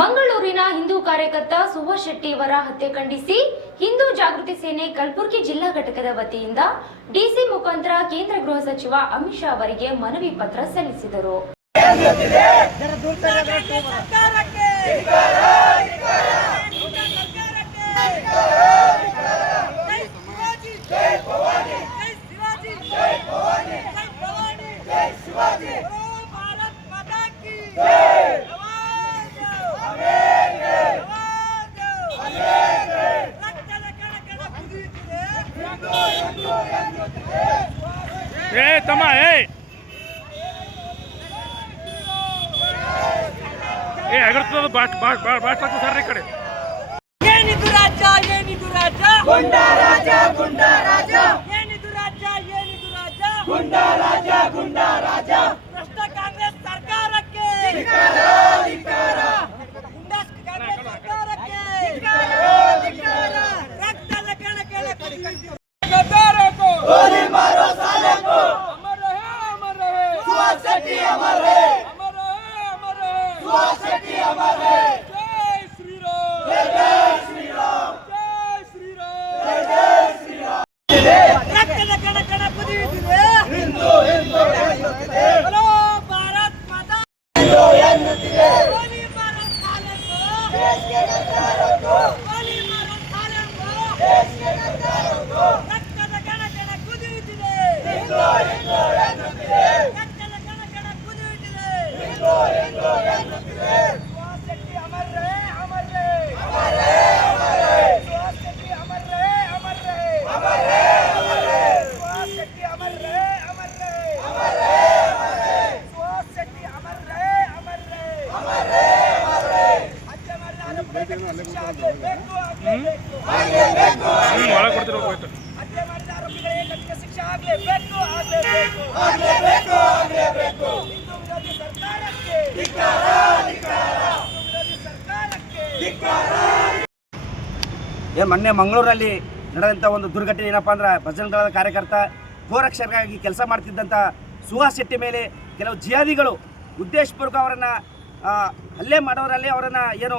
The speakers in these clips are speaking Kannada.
ಮಂಗಳೂರಿನ ಹಿಂದೂ ಕಾರ್ಯಕರ್ತ ಸುಭಾಷ್ ಶೆಟ್ಟಿ ಅವರ ಹತ್ಯೆ ಖಂಡಿಸಿ ಹಿಂದೂ ಜಾಗೃತಿ ಸೇನೆ ಕಲಬುರಗಿ ಜಿಲ್ಲಾ ಘಟಕದ ವತಿಯಿಂದ ಡಿಸಿ ಮುಖಾಂತರ ಕೇಂದ್ರ ಗೃಹ ಸಚಿವ ಅಮಿತ್ ಶಾ ಅವರಿಗೆ ಮನವಿ ಪತ್ರ ಸಲ್ಲಿಸಿದರು. ತಮ್ಮ ಎಗರ್ತದ ಬಾಟ್ ಸರ್ ಈ ಕಡೆ. ಏನಿದು ರಾಜ್ಯ, ಏನಿದು ರಾಜ್ಯ, ಗುಂಡಾ ರಾಜ, ಗುಂಡಾ ರಾಜ, ಏನಿದು ರಾಜ್ಯ, ಏನಿದು ರಾಜ್ಯ, ಗುಂಡಾ ರಾಜ, ಗುಂಡಾ ರಾಜ, ಭ್ರಷ್ಟ ಕಾಂಗ್ರೆಸ್ ಸರ್ಕಾರಕ್ಕೆ ಧಿಕ್ಕಾರ, ಧಿಕ್ಕಾರ, ಗುಂಡಾ ಕಾಂಗ್ರೆಸ್ ಸರ್ಕಾರಕ್ಕೆ ಧಿಕ್ಕಾರ, ರಕ್ತದ ಕಣಕ್ಕೆ ಗೋಲಿ ಮಾರೋ ಸಾಲೆ को अमर रहे सुभाष शेट्टी अमर है, अमर रहे सुभाष शेट्टी अमर है, जय श्री राम, जय श्री राम, जय श्री राम, जय श्री राम. ರಕ್ತದ ಕಣ ಕುದಿಯುತ್ತಿದೆ, ಹಿಂದೂ ಹಿಂದೂ ಎನ್ನುತ್ತಿದೆ, बोलो भारत माता, ಹಿಂದೂ ಎನ್ನುತ್ತಿದೆ, ಗೋಲಿ ಮಾರೋ ಸಾಲೆ को, देश के गद्दारों को, ಗೋಲಿ ಮಾರೋ ಸಾಲೆ को, देश के गद्दारों को, ರಕ್ತದ ಕಣ ಕುದಿಯುತ್ತಿದೆ, ಹಿಂದೂ ಹಿಂದೂ ಎನ್ನುತ್ತಿದೆ, ರಕ್ತದ ಕಣ ಕುದಿಯುತ್ತಿದೆ, ಹಿಂದೂ ಹಿಂದೂ ಎನ್ನುತ್ತಿದೆ. ಸುಭಾಷ್ ಶೆಟ್ಟಿ ಅಮರ್ ರಹೇ, ಅಮರ್ ರಹೇ, अमर है, अमर है, ಸುಭಾಷ್ ಶೆಟ್ಟಿ ಅಮರ್ ರಹೇ, ಅಮರ್ ರಹೇ, अमर है, अमर है, ಸುಭಾಷ್ ಶೆಟ್ಟಿ ಅಮರ್ ರಹೇ, ಅಮರ್ ರಹೇ, अमर है, अमर है, ಸುಭಾಷ್ ಶೆಟ್ಟಿ ಅಮರ್ ರಹೇ, ಅಮರ್ ರಹೇ, अमर है, अमर है. ಹತ್ಯೆ ಮಾಡಿದ ಆರೋಪಿಗಳಿಗೆ ಶಿಕ್ಷೆ ಆಗಲೇಬೇಕು, ಆಗಲೇಬೇಕು. ಆಗಲೇಬೇಕು, ಒಳಗೆ ಕೊಡ್ತಿರ್ಬೇಕು. ಹತ್ಯೆ ಮಾಡಿದ ಆರೋಪಿಗಳಿಗೆ ಕಠಿಣ ಶಿಕ್ಷೆ ಆಗಲೇಬೇಕು, ಆಗಲೇಬೇಕು. ಆಗಲೇಬೇಕು, ಆಗಲೇಬೇಕು. ಹಿಂದೂ ವಿರೋಧಿ ಸರ್ಕಾರಕ್ಕೆ, ಧಿಕ್ಕಾರ, ಧಿಕ್ಕಾರ, ಹಿಂದೂ ವಿರೋಧಿ ಸರ್ಕಾರಕ್ಕೆ ಧಿಕ್ಕಾರ. ಮೊನ್ನೆ ಮಂಗಳೂರಲ್ಲಿ ನಡೆದಂಥ ಒಂದು ದುರ್ಘಟನೆ ಏನಪ್ಪ ಅಂದ್ರೆ ಬಜರಂಗ ದಳದ ಕಾರ್ಯಕರ್ತ ಗೋರಕ್ಷಕರಾಗಿ ಕೆಲಸ ಮಾಡ್ತಿದ್ದಂಥ ಸುಭಾಷ್ ಶೆಟ್ಟಿ ಮೇಲೆ ಕೆಲವು ಜಿಹಾದಿಗಳು ಉದ್ದೇಶಪೂರ್ವಕ ಅವರನ್ನು ಹಲ್ಲೆ ಮಾಡೋರಲ್ಲಿ ಅವರನ್ನು ಏನು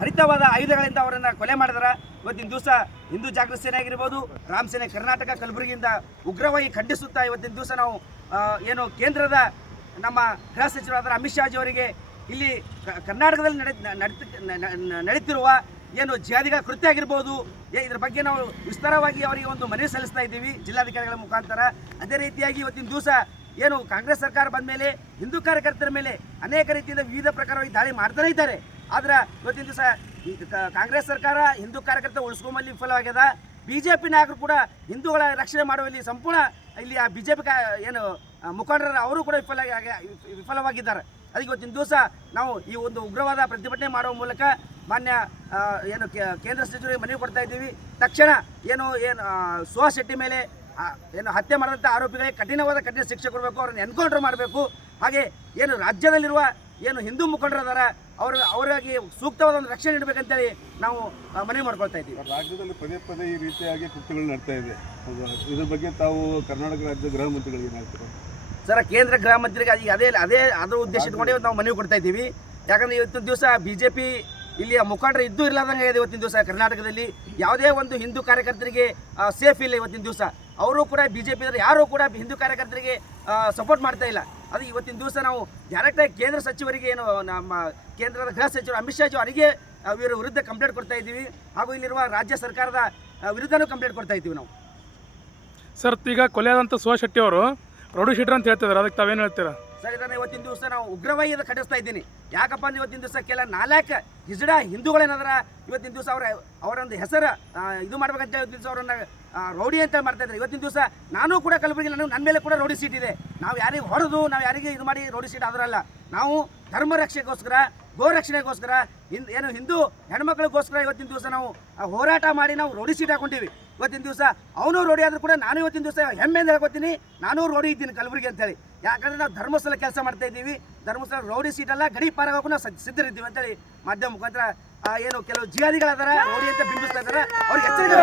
ಹರಿತವಾದ ಆಯುಧಗಳಿಂದ ಅವರನ್ನು ಕೊಲೆ ಮಾಡಿದಾರೆ. ಇವತ್ತಿನ ದಿವಸ ಹಿಂದೂ ಜಾಗೃತಿ ಸೇನೆ ಆಗಿರ್ಬೋದು, ರಾಮ್ ಸೇನೆ ಕರ್ನಾಟಕ ಕಲಬುರಗಿಯಿಂದ ಉಗ್ರವಾಗಿ ಖಂಡಿಸುತ್ತಾ ಇವತ್ತಿನ ದಿವಸ ನಾವು ಏನು ಕೇಂದ್ರದ ನಮ್ಮ ಗೃಹ ಸಚಿವರಾದ ಅಮಿತ್ ಶಾಜಿ ಅವರಿಗೆ ಇಲ್ಲಿ ಕರ್ನಾಟಕದಲ್ಲಿ ನಡೀತಿರುವ ಏನು ಜಿಹಾದಿಗಳ ಕೃತ್ಯ ಆಗಿರ್ಬೋದು, ಇದ್ರ ಬಗ್ಗೆ ನಾವು ವಿಸ್ತಾರವಾಗಿ ಅವರಿಗೆ ಒಂದು ಮನವಿ ಸಲ್ಲಿಸ್ತಾ ಇದ್ದೀವಿ ಜಿಲ್ಲಾಧಿಕಾರಿಗಳ ಮುಖಾಂತರ. ಅದೇ ರೀತಿಯಾಗಿ ಇವತ್ತಿನ ದಿವಸ ಏನು ಕಾಂಗ್ರೆಸ್ ಸರ್ಕಾರ ಬಂದ ಮೇಲೆ ಹಿಂದೂ ಕಾರ್ಯಕರ್ತರ ಮೇಲೆ ಅನೇಕ ರೀತಿಯಿಂದ ವಿವಿಧ ಪ್ರಕಾರವಾಗಿ ದಾಳಿ ಮಾಡ್ತಾನೆ ಇದ್ದಾರೆ. ಆದ್ರೆ ಇವತ್ತಿನ ದಿವಸ ಕಾಂಗ್ರೆಸ್ ಸರ್ಕಾರ ಹಿಂದೂ ಕಾರ್ಯಕರ್ತ ಉಳಿಸ್ಕೊಂಬಲ್ಲಿ ವಿಫಲವಾಗ್ಯದ. ಬಿಜೆಪಿ ನಾಯಕರು ಕೂಡ ಹಿಂದೂಗಳ ರಕ್ಷಣೆ ಮಾಡುವಲ್ಲಿ ಸಂಪೂರ್ಣ ಇಲ್ಲಿ ಆ ಬಿಜೆಪಿ ಏನು ಮುಖಂಡರ ಅವರು ಕೂಡ ವಿಫಲವಾಗಿದ್ದಾರೆ. ಅದಕ್ಕೆ ಇವತ್ತಿನ ದಿವಸ ನಾವು ಈ ಒಂದು ಉಗ್ರವಾದ ಪ್ರತಿಭಟನೆ ಮಾಡುವ ಮೂಲಕ ಮಾನ್ಯ ಏನು ಕೇಂದ್ರ ಸಚಿವರಿಗೆ ಮನವಿ ಕೊಡ್ತಾ ಇದ್ದೀವಿ. ತಕ್ಷಣ ಏನು ಸುಭಾಷ್ ಶೆಟ್ಟಿ ಮೇಲೆ ಏನು ಹತ್ಯೆ ಮಾಡಿದಂಥ ಆರೋಪಿಗಳಿಗೆ ಕಠಿಣ ಶಿಕ್ಷೆ ಕೊಡಬೇಕು, ಅವ್ರನ್ನ ಎನ್ಕೌಂಟರ್ ಮಾಡಬೇಕು. ಹಾಗೆ ಏನು ರಾಜ್ಯದಲ್ಲಿರುವ ಏನು ಹಿಂದೂ ಮುಖಂಡರದಾರ ಅವರಿಗೆ ಸೂಕ್ತವಾದ ಒಂದು ರಕ್ಷಣೆ ನೀಡಬೇಕಂತೇಳಿ ನಾವು ಮನವಿ ಮಾಡ್ಕೊಳ್ತಾ ಇದ್ದೀವಿ. ರಾಜ್ಯದಲ್ಲಿ ಪದೇ ಪದೇ ಈ ರೀತಿಯಾಗಿ ಕೃತ್ಯಗಳು ನಡ್ತಾ ಇದೆ. ಇದ್ರ ಬಗ್ಗೆ ತಾವು ಕರ್ನಾಟಕ ರಾಜ್ಯದ ಗೃಹ ಮಂತ್ರಿಗಳಿಗೆ ಏನು ಹೇಳ್ತೀರಾ? ಸರ್, ಕೇಂದ್ರ ಗೃಹ ಮಂತ್ರಿಗೆ ಅದ್ರ ಉದ್ದೇಶ ಇಟ್ಕೊಂಡೇ ನಾವು ಮನವಿ ಕೊಡ್ತಾ ಇದ್ದೀವಿ. ಯಾಕಂದರೆ ಇವತ್ತಿನ ದಿವಸ ಬಿಜೆಪಿ ಇಲ್ಲಿಯ ಮುಖಂಡರು ಇದ್ದೂ ಇರಲಾರ್ದಂಗೆ ಇದೆ. ಇವತ್ತಿನ ದಿವಸ ಕರ್ನಾಟಕದಲ್ಲಿ ಯಾವುದೇ ಒಂದು ಹಿಂದೂ ಕಾರ್ಯಕರ್ತರಿಗೆ ಸೇಫ್ ಇಲ್ಲ. ಇವತ್ತಿನ ದಿವಸ ಅವರು ಕೂಡ ಬಿಜೆಪಿ ಯಾರೂ ಕೂಡ ಹಿಂದೂ ಕಾರ್ಯಕರ್ತರಿಗೆ ಸಪೋರ್ಟ್ ಮಾಡ್ತಾ ಇಲ್ಲ. ಅದು ಇವತ್ತಿನ ದಿವಸ ನಾವು ಡೈರೆಕ್ಟಾಗಿ ಕೇಂದ್ರ ಸಚಿವರಿಗೆ ಏನು ನಮ್ಮ ಕೇಂದ್ರದ ಗೃಹ ಸಚಿವರು ಅಮಿತ್ ಶಾಜಿ ಅವರಿಗೆ ಇವರ ವಿರುದ್ಧ ಕಂಪ್ಲೇಂಟ್ ಕೊಡ್ತಾ ಇದ್ದೀವಿ. ಹಾಗೂ ಇಲ್ಲಿರುವ ರಾಜ್ಯ ಸರ್ಕಾರದ ವಿರುದ್ಧನೂ ಕಂಪ್ಲೇಂಟ್ ಕೊಡ್ತಾ ಇದ್ದೀವಿ ನಾವು. ಸರ್, ಈಗ ಕೊಲೆಯಾದಂಥ ಸುಭಾಷ್ ಶೆಟ್ಟಿ ಅವರು ರೌಡಿ ಶೀಟರ್ ಅಂತ ಹೇಳ್ತಿದ್ದಾರೆ, ಅದಕ್ಕೆ ತಾವೇನು ಹೇಳ್ತೀರಾ? ಸರ್, ಇದನ್ನು ಇವತ್ತಿನ ದಿವಸ ನಾವು ಉಗ್ರವಾಗಿ ಖಂಡಿಸ್ತಾ ಇದ್ದೀನಿ. ಯಾಕಪ್ಪ ಅಂದ್ರೆ ಇವತ್ತಿನ ದಿವಸ ಕೆಲ 4 ಹಿಜಡ ಹಿಂದೂಗಳೇನಾದ್ರ ಇವತ್ತಿನ ದಿವಸ ಅವರೊಂದು ಹೆಸರು ಇದು ಮಾಡ್ಬೇಕಂತ ಇವತ್ತಿನ ದಿವಸ ಅವರನ್ನು ರೌಡಿ ಅಂತ ಮಾಡ್ತಾ ಇದ್ದಾರೆ. ಇವತ್ತಿನ ದಿವಸ ನಾನು ಕೂಡ ಕಲಬುರಗಿ ನನ್ನ ಮೇಲೆ ಕೂಡ ರೌಡಿ ಸೀಟ್ ಇದೆ. ನಾವು ಯಾರಿಗೆ ಹೊಡೆದು ನಾವು ಯಾರಿಗೆ ಇದು ಮಾಡಿ ರೌಡಿ ಸೀಟ್ ಆದ್ರಲ್ಲ. ನಾವು ಧರ್ಮ ರಕ್ಷೆಗೋಸ್ಕರ, ಗೋ ರಕ್ಷಣೆಗೋಸ್ಕರ, ಏನು ಹಿಂದೂ ಹೆಣ್ಮಕ್ಳಿಗೋಸ್ಕರ ಇವತ್ತಿನ ದಿವಸ ನಾವು ಹೋರಾಟ ಮಾಡಿ ನಾವು ರೌಡಿ ಸೀಟ್ ಹಾಕೊಂಡಿವಿ. ಇವತ್ತಿನ ದಿವಸ ಅವನು ರೋಡಿ ಆದರೂ ಕೂಡ ನಾನು ಇವತ್ತಿನ ದಿವಸ ಹೆಮ್ಮೆಯಿಂದ ಹೇಳ್ಕೊತೀನಿ, ನಾನು ರೋಡಿ ಇದ್ದೀನಿ ಕಲಬುರಗಿ ಅಂತೇಳಿ. ಯಾಕಂದರೆ ನಾವು ಧರ್ಮಸ್ಥಳ ಕೆಲಸ ಮಾಡ್ತಾ ಇದ್ದೀವಿ. ಧರ್ಮಸ್ಥಳ ರೌಡಿ ಸೀಟಲ್ಲ, ಗಡಿ ಪಾರಾಗೋಕ್ಕೂ ನಾವು ಸಿದ್ಧರಿದ್ದೀವಿ ಅಂತೇಳಿ ಮಾಧ್ಯಮ ಮುಖಾಂತರ ಏನು ಕೆಲವು ಜಿಹಾದಿಗಳಾದಾರ ರೌಡಿ ಅಂತ ಬಿಂಬಿಸ್ತಾ ಇದ್ದಾರೆ, ಅವ್ರಿಗೆ ಎಚ್ಚರಿಕೆ